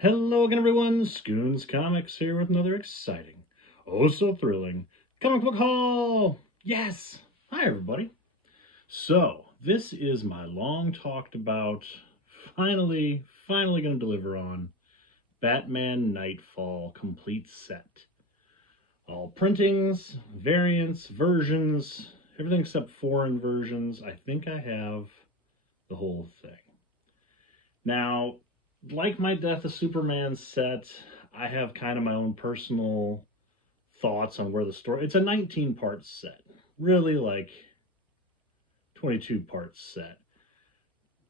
Hello again, everyone. Scoons Comics here with another exciting, oh so thrilling comic book haul. Yes. Hi, everybody. So this is my long talked about, finally going to deliver on Batman Knightfall complete set. All printings, variants, versions, everything except foreign versions. I think I have the whole thing. Now, like my Death of Superman set, I have kind of my own personal thoughts on where the story. It's a 19-part set, really like 22-part set.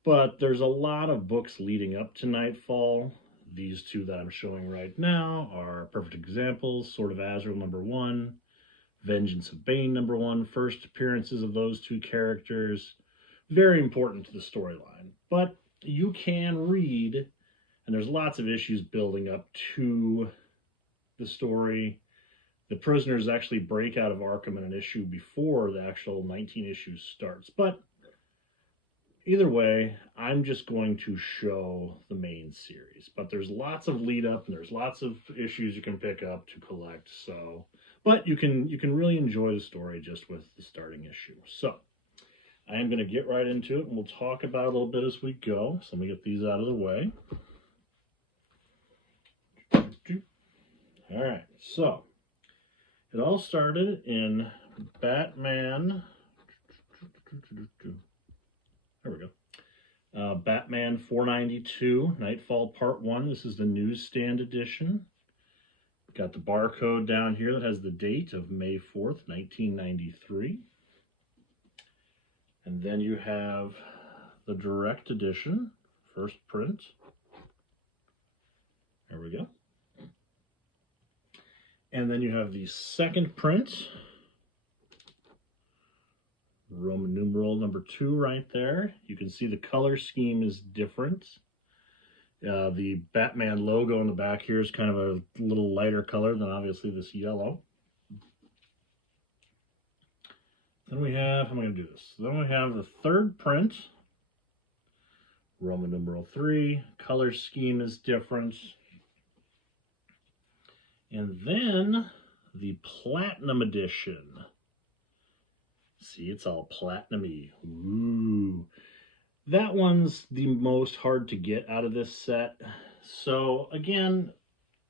But there's a lot of books leading up to Knightfall. These two that I'm showing right now are perfect examples. Sword of Azrael #1, Vengeance of Bane #1, first appearances of those two characters. Very important to the storyline. But you can read, and there's lots of issues building up to the story. The prisoners actually break out of Arkham in an issue before the actual 19 issues starts. But either way, I'm just going to show the main series. But there's lots of lead up and there's lots of issues you can pick up to collect. So, but you can really enjoy the story just with the starting issue. So I am going to get right into it, and we'll talk about it a little bit as we go. So let me get these out of the way. All right, so it all started in Batman. There we go. Batman 492, Knightfall Part 1. This is the newsstand edition. Got the barcode down here that has the date of May 4th, 1993. And then you have the direct edition, first print. There we go. And then you have the second print, Roman numeral #2 right there. You can see the color scheme is different. The Batman logo on the back here is kind of a little lighter color than obviously this yellow. Then we have, how am I going to do this? Then we have the third print, Roman #3. Color scheme is different. And then the Platinum Edition. See, it's all platinum-y. Ooh. That one's the most hard to get out of this set. So, again,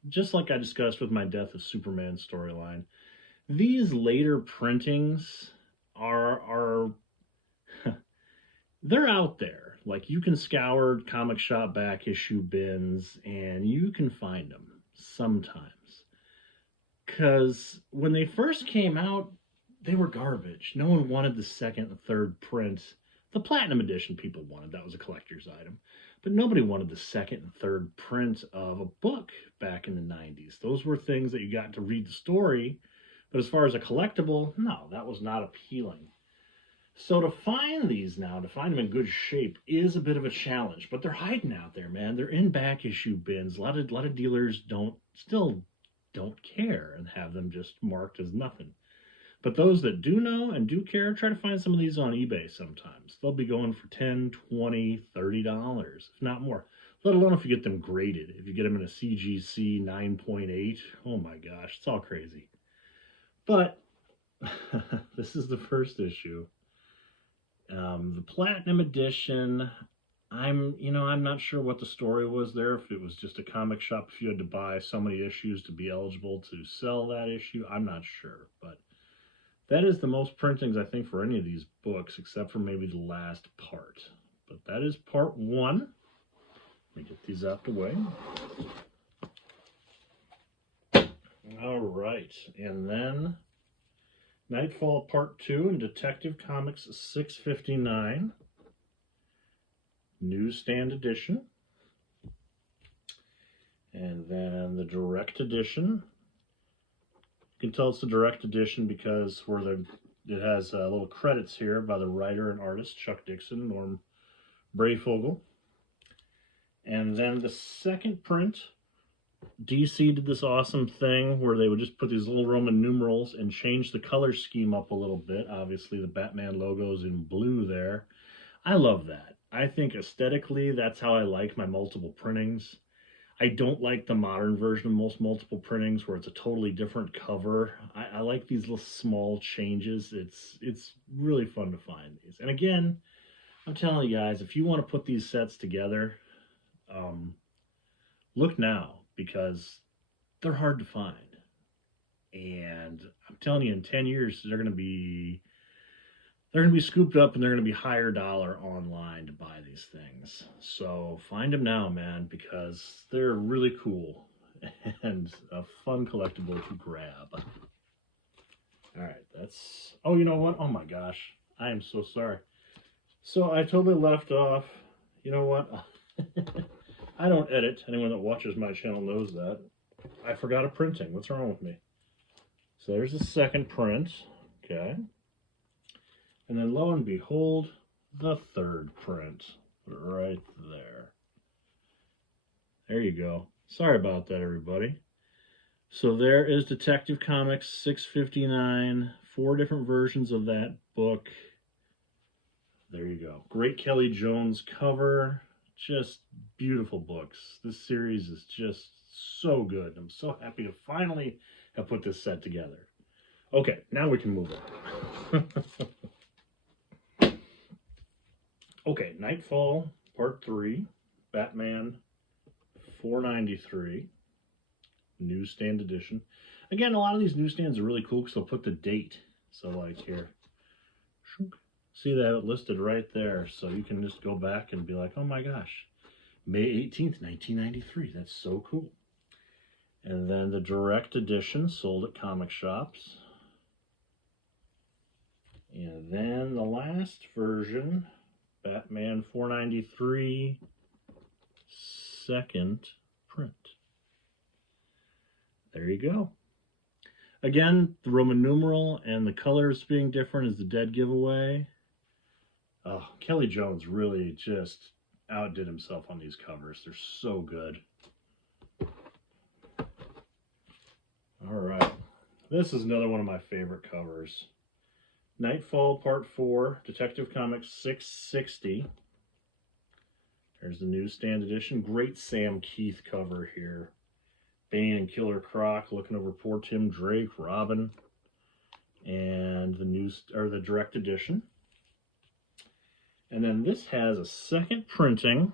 just like I discussed with my Death of Superman storyline, these later printings are they're out there. Like, you can scour comic shop back issue bins and you can find them sometimes. Because when they first came out, they were garbage. No one wanted the second and third print. The Platinum Edition people wanted. That was a collector's item. But nobody wanted the second and third print of a book back in the 90s. Those were things that you got to read the story. But as far as a collectible, no, that was not appealing. So to find these now, to find them in good shape, is a bit of a challenge. But they're hiding out there, man. They're in back issue bins. A lot of dealers still don't care and have them just marked as nothing. But those that do know and do care, try to find some of these on eBay sometimes. They'll be going for $10, $20, $30, if not more. Let alone if you get them graded. If you get them in a CGC 9.8, oh my gosh, it's all crazy. But this is the first issue. The Platinum Edition, I'm not sure what the story was there. If it was just a comic shop, if you had to buy so many issues to be eligible to sell that issue, I'm not sure. But that is the most printings, I think, for any of these books, except for maybe the last part. But that is part 1. Let me get these out the way. All right, and then Knightfall Part 2 in Detective Comics 659, newsstand edition. And then the direct edition. You can tell it's the direct edition because it has little credits here by the writer and artist Chuck Dixon, Norm Breyfogle. And then the second print, DC did this awesome thing where they would just put these little Roman numerals and change the color scheme up a little bit. Obviously, the Batman logo's in blue there. I love that. I think aesthetically, that's how I like my multiple printings. I don't like the modern version of most multiple printings where it's a totally different cover. I like these little small changes. It's really fun to find these. And again, I'm telling you guys, if you want to put these sets together, um, look now because they're hard to find. And I'm telling you, in 10 years, they're gonna be scooped up and they're gonna be higher dollar online to buy these things. So find them now, man, because they're really cool and a fun collectible to grab. All right, that's. Oh, you know what? Oh my gosh, I am so sorry. So I totally left off. You know what? I don't edit. Anyone that watches my channel knows that. I forgot a printing. What's wrong with me? So there's the second print. Okay. And then lo and behold, the third print right there. There you go. Sorry about that, everybody. So there is Detective Comics 659, 4 different versions of that book. There you go. Great Kelly Jones cover. Just beautiful books. This series is just so good. I'm so happy to finally have put this set together. Okay, now we can move on. Okay, Knightfall, Part 3, Batman 493, newsstand edition. Again, a lot of these newsstands are really cool because they'll put the date. So like here, see that listed right there. So you can just go back and be like, oh my gosh, May 18th, 1993. That's so cool. And then the direct edition sold at comic shops. And then the last version, Batman 493, second print. There you go. Again, the Roman numeral and the colors being different is the dead giveaway. Oh, Kelly Jones really just outdid himself on these covers. They're so good. All right. This is another one of my favorite covers. Knightfall Part 4, Detective Comics 660. There's the newsstand edition. Great Sam Keith cover here. Bane and Killer Croc looking over poor Tim Drake, Robin, and the direct edition. And then this has a second printing.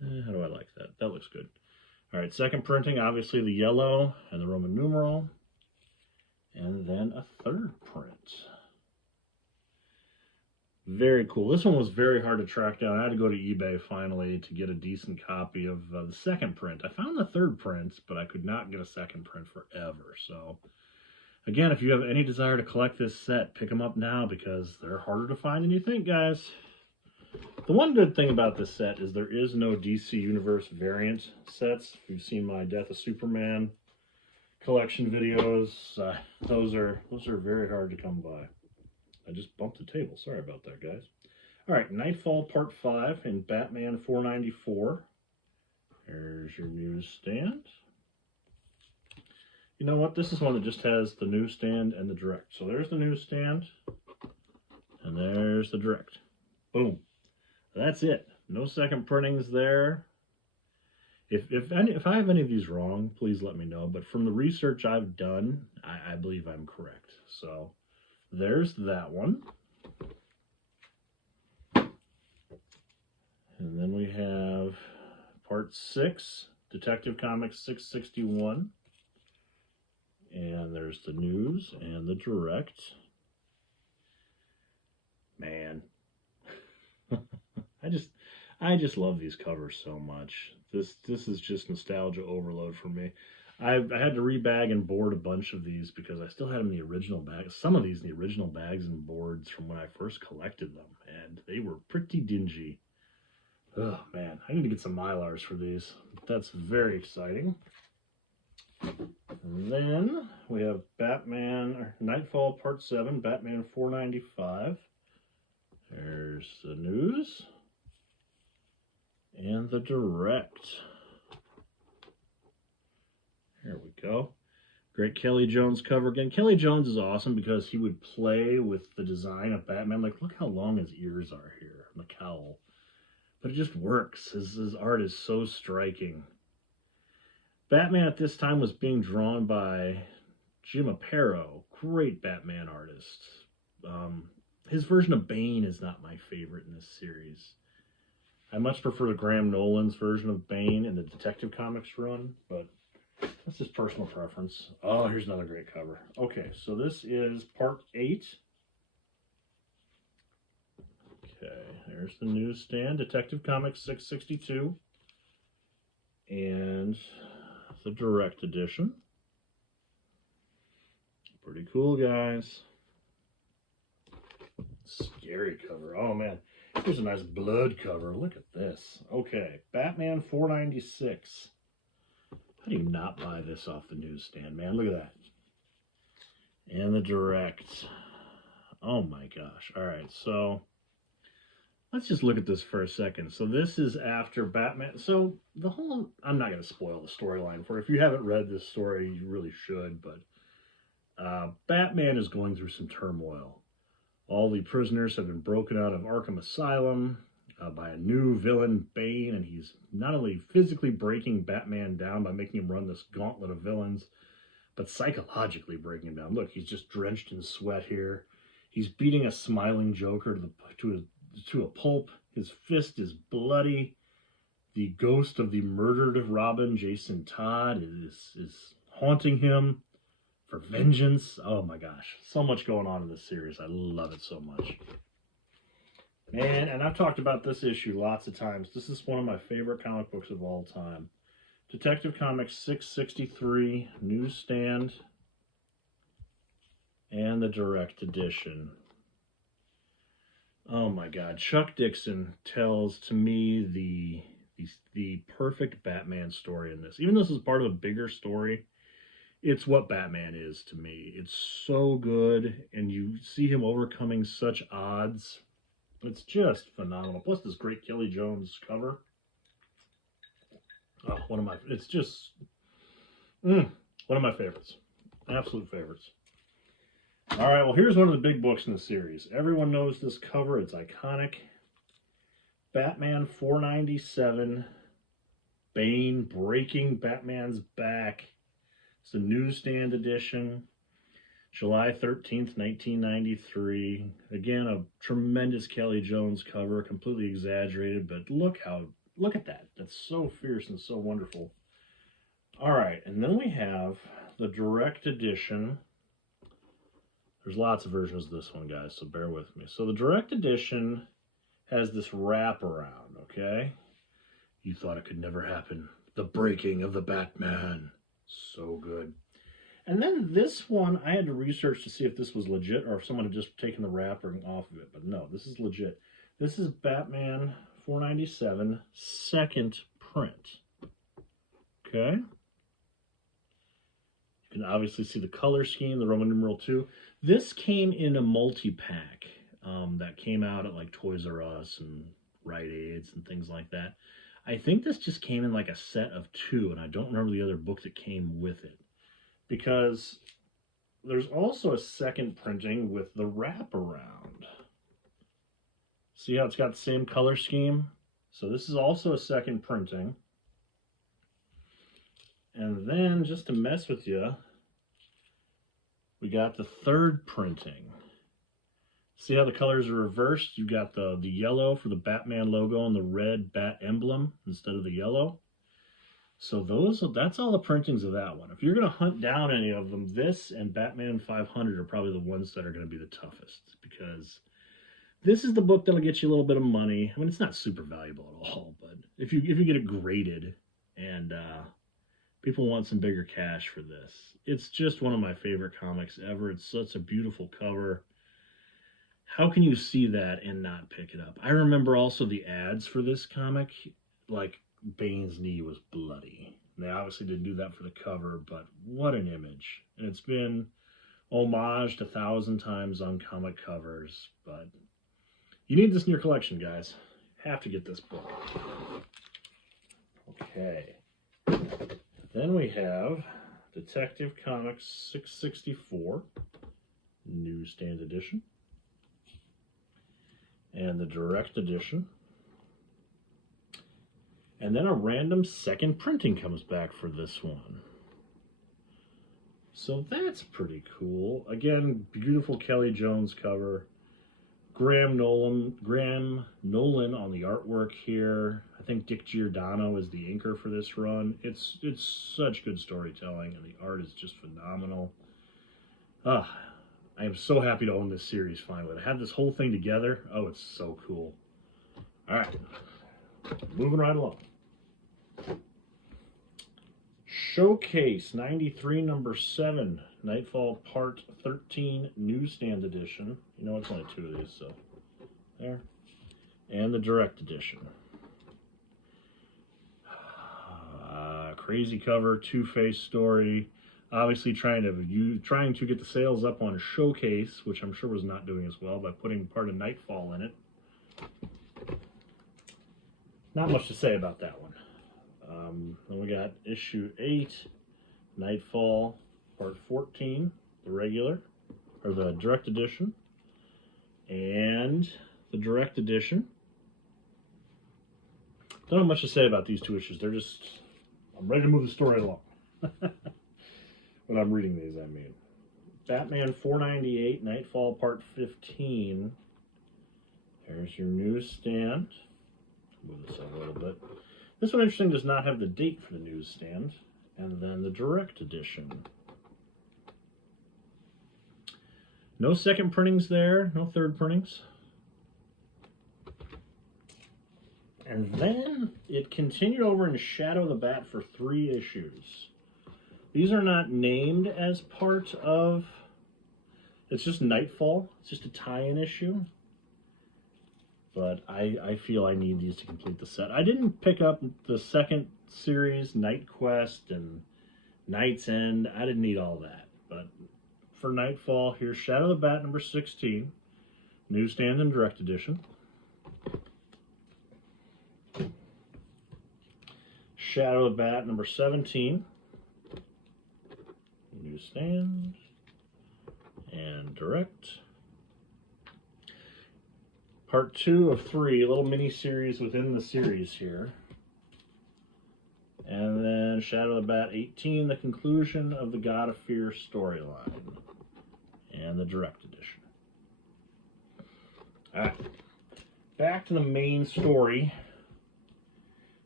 How do I like that? That looks good. All right, second printing, obviously the yellow and the Roman numeral. And then a third print. Very cool. This one was very hard to track down. I had to go to eBay finally to get a decent copy of the second print. I found the third print, but I could not get a second print forever. So, again, if you have any desire to collect this set, pick them up now because they're harder to find than you think, guys. The one good thing about this set is there is no DC Universe variant sets. If you've seen my Death of Superman collection videos, those are very hard to come by. I just bumped the table. Sorry about that, guys. All right, Knightfall Part 5 in Batman 494. There's your newsstand. You know what? This is one that just has the newsstand and the direct. So there's the newsstand, and there's the direct. Boom. That's it. No second printings there. If I have any of these wrong, please let me know. But from the research I've done, I believe I'm correct. So there's that one. And then we have Part 6, Detective Comics 661. And there's the news and the direct. Man. I just love these covers so much. This is just nostalgia overload for me. I had to rebag and board a bunch of these because I still had them in the original bag. Some of these in the original bags and boards from when I first collected them, and they were pretty dingy. Oh man, I need to get some Mylars for these. That's very exciting. And then we have Knightfall Part 7, Batman 495. There's the news and the direct. There we go. Great Kelly Jones cover again. Kelly Jones is awesome because he would play with the design of Batman. Like, look how long his ears are here, and the cowl. but it just works. His art is so striking. Batman at this time was being drawn by Jim Aparo, great Batman artist. Um, his version of Bane is not my favorite in this series. I much prefer the Graham Nolan's version of Bane in the Detective Comics run, but that's just personal preference. Oh, here's another great cover. Okay, so this is part 8. Okay, there's the newsstand, Detective Comics 662, and the direct edition. Pretty cool, guys. Scary cover. Oh, man. Here's a nice blood cover. Look at this. Okay, Batman 496. How do you not buy this off the newsstand, man? Look at that. And the direct. Oh, my gosh. All right, so let's just look at this for a second. So this is after Batman. So the whole, I'm not going to spoil the storyline for it. If you haven't read this story, you really should. But Batman is going through some turmoil. All the prisoners have been broken out of Arkham Asylum by a new villain, Bane, and he's not only physically breaking Batman down by making him run this gauntlet of villains, but psychologically breaking him down. Look, he's just drenched in sweat here. He's beating a smiling Joker to a pulp. His fist is bloody. The ghost of the murdered Robin, Jason Todd, is haunting him for vengeance. Oh my gosh, so much going on in this series. I love it so much. Man, and I've talked about this issue lots of times. This is one of my favorite comic books of all time. Detective Comics 663, newsstand, and the direct edition. Oh my God, Chuck Dixon tells to me the perfect Batman story in this. Even though this is part of a bigger story, it's what Batman is to me. It's so good, and you see him overcoming such odds. It's just phenomenal. Plus this great Kelly Jones cover. Oh, it's just one of my favorites. Absolute favorites. All right, well, here's one of the big books in the series. Everyone knows this cover. It's iconic. Batman 497, Bane breaking Batman's back. It's the newsstand edition, July 13th, 1993. Again, a tremendous Kelly Jones cover, completely exaggerated, but look at that. That's so fierce and so wonderful. All right, and then we have the direct edition. There's lots of versions of this one, guys, so bear with me. So the direct edition has this wraparound, okay? You thought it could never happen. The breaking of the Batman. So good. And then this one, I had to research to see if this was legit or if someone had just taken the wrapping off of it. But no, this is legit. This is Batman 497, second print. Okay? You can obviously see the color scheme, the Roman numeral 2. This came in a multi-pack that came out at like Toys R Us and Rite Aids and things like that. I think this just came in like a set of 2, and I don't remember the other book that came with it. Because there's also a second printing with the wraparound. See how it's got the same color scheme? So this is also a second printing. And then, just to mess with you, we got the third printing. See how the colors are reversed? You got the yellow for the Batman logo and the red bat emblem instead of the yellow. So that's all the printings of that one. If you're going to hunt down any of them, this and Batman 500 are probably the ones that are going to be the toughest, because this is the book that'll get you a little bit of money. I mean, it's not super valuable at all, but if you get it graded and people want some bigger cash for this, it's just one of my favorite comics ever. It's such a beautiful cover. How can you see that and not pick it up? I remember also the ads for this comic, like Bane's knee was bloody. They obviously didn't do that for the cover, but what an image. And it's been homaged 1,000 times on comic covers, but you need this in your collection, guys. Have to get this book. Okay. Then we have Detective Comics 664, newsstand edition, and the direct edition. And then a random second printing comes back for this one. So that's pretty cool. Again, beautiful Kelly Jones cover. Graham Nolan on the artwork here. I think Dick Giordano is the inker for this run. It's such good storytelling, and the art is just phenomenal. I am so happy to own this series finally. To have this whole thing together, oh, it's so cool. All right, moving right along. Showcase 93 number 7 Knightfall Part 13 Newsstand Edition. You know, it's only 2 of these, so there. And the Direct Edition. Crazy cover, Two-Face story. Obviously trying to get the sales up on Showcase, which I'm sure was not doing as well, by putting part of Knightfall in it. Not much to say about that one. Then we got issue 8, Knightfall Part 14, the regular, or the Direct Edition, and the Direct Edition. Don't have much to say about these 2 issues. They're just, I'm ready to move the story along. When I'm reading these, I mean. Batman 498, Knightfall Part 15. There's your newsstand. Move this up a little bit. This one, interesting, does not have the date for the newsstand. And then the Direct Edition. No second printings there, no third printings. And then it continued over in Shadow the Bat for 3 issues. These are not named as part of, it's just Knightfall. It's just a tie-in issue. But I feel I need these to complete the set. I didn't pick up the second series, Night Quest and Night's End. I didn't need all that. But for Knightfall, here's Shadow the Bat number 16, Newsstand and Direct Edition. Shadow the Bat number 17, Newsstand and Direct. Part 2 of 3, a little mini-series within the series here. And then Shadow the Bat 18, the conclusion of the God of Fear storyline. And the Direct Edition. Alright, back to the main story.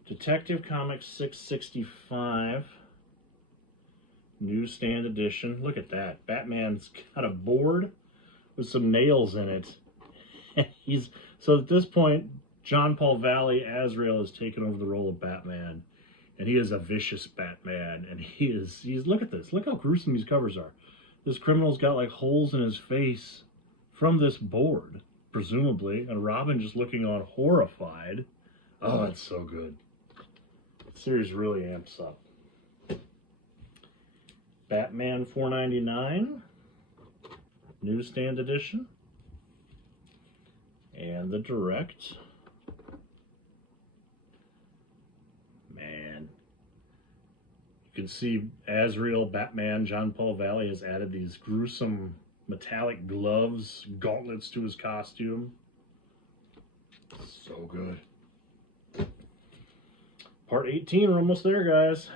Detective Comics 665, Newsstand Edition. Look at that. Batman's got a board with some nails in it. So at this point, John Paul Valley, Azrael, has taken over the role of Batman, and he is a vicious Batman, and he's look at this, look how gruesome these covers are. This criminal's got like holes in his face from this board, presumably, and Robin just looking on horrified. Oh, it's so good. The series really amps up. Batman 499, Newsstand Edition. And the Direct. Man. You can see Azrael, Batman, John Paul Valley has added these gruesome metallic gloves, gauntlets to his costume. So good. Part 18, we're almost there, guys.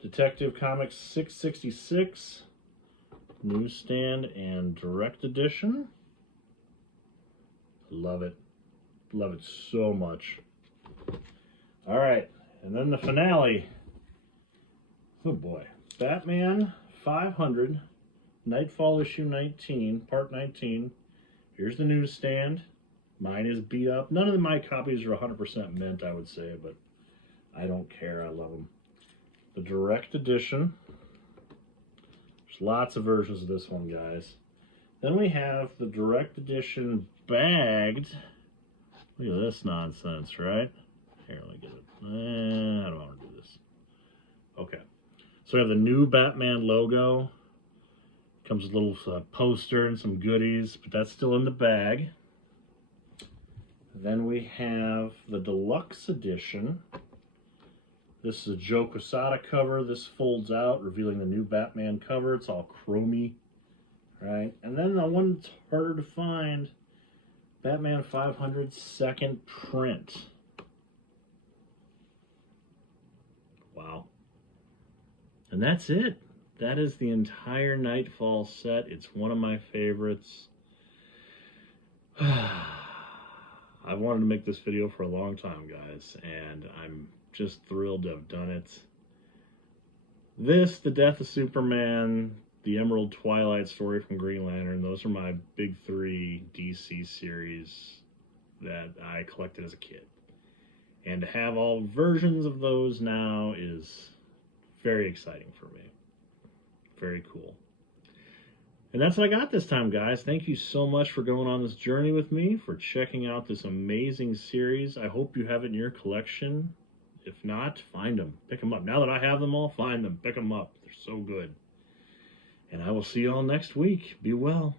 Detective Comics 666, Newsstand and Direct Edition. Love it. Love it so much. All right. And then the finale. Oh boy. Batman 500, Knightfall issue 19, part 19. Here's the newsstand. Mine is beat up. None of my copies are 100% mint, I would say, but I don't care. I love them. The Direct Edition. There's lots of versions of this one, guys. Then we have the Direct Edition bagged. Look at this nonsense, right? Here, let me get it. I don't want to do this. Okay. So we have the new Batman logo. Comes with a little poster and some goodies, but that's still in the bag. Then we have the Deluxe Edition. This is a Joe Quesada cover. This folds out, revealing the new Batman cover. It's all chromy. Right, and then the one that's harder to find, Batman 500 second print. Wow. And that's it. That is the entire Knightfall set. It's one of my favorites. I've wanted to make this video for a long time, guys, and I'm just thrilled to have done it. This, The Death of Superman, the Emerald Twilight story from Green Lantern, those are my big three DC series that I collected as a kid. And to have all versions of those now is very exciting for me. Very cool. And that's what I got this time, guys. Thank you so much for going on this journey with me, for checking out this amazing series. I hope you have it in your collection. If not, find them. Pick them up. Now that I have them all, find them. Pick them up. They're so good. And I will see you all next week. Be well.